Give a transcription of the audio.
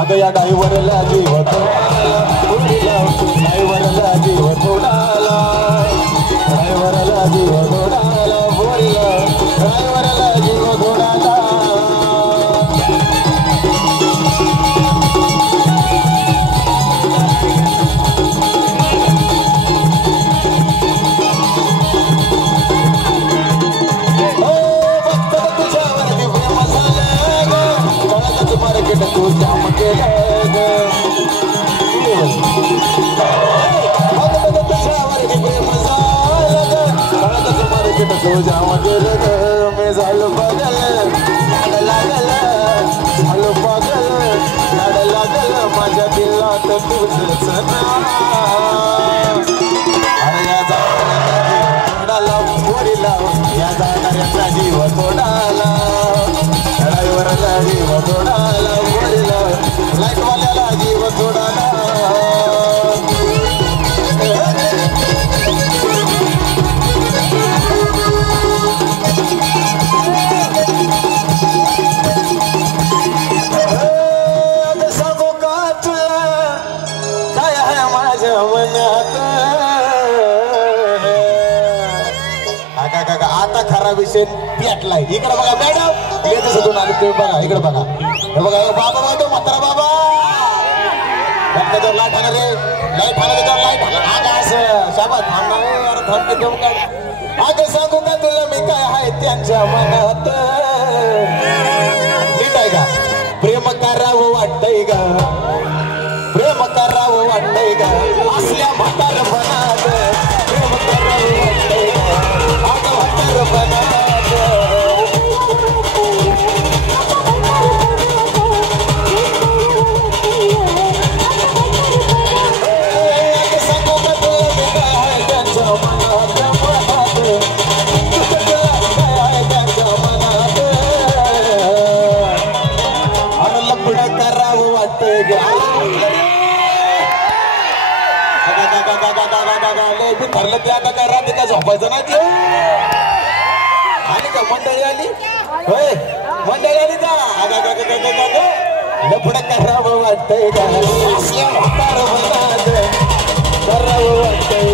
अगं या डायव्हरला जीव डायव्हरला जीव थोडाला ड्रायव्हरला जीव थोडाला बोलला ड्रायव्हरला जीव थोडाला माझ्या दिलात तुझंच थोडाला पोरीला या जाणाऱ्याचा जीव थोडाला ड्रायव्हरला जीव थोडाला पोरीला लाईटवाल्याला जीव थोडाला आता खरा विषय पेटलाय इकडे बघा मॅडम येतून आले तुम्ही बघा इकडे बघा हे बघा बाबा बघतो म्हातारा बाबा लाईट हाना रे लाईट हाना लाईट शाबात अगं सांगू का तुला मी काय आहे त्यांच्या मनात नीट आहे का प्रेम करावं वाटतंय का प्रेम करावं वाटतंय का असल्या म्हातार मनात प्रेम करावं वाटतंय का अगं म्हातार मनात ठरलं ते आता काय राहते का झोपायचं ना ते आली का मंडळी आली होय मंडळी आली का लफडं करावं वाटतंय का असल्या म्हातार मनात करावं वाटतंय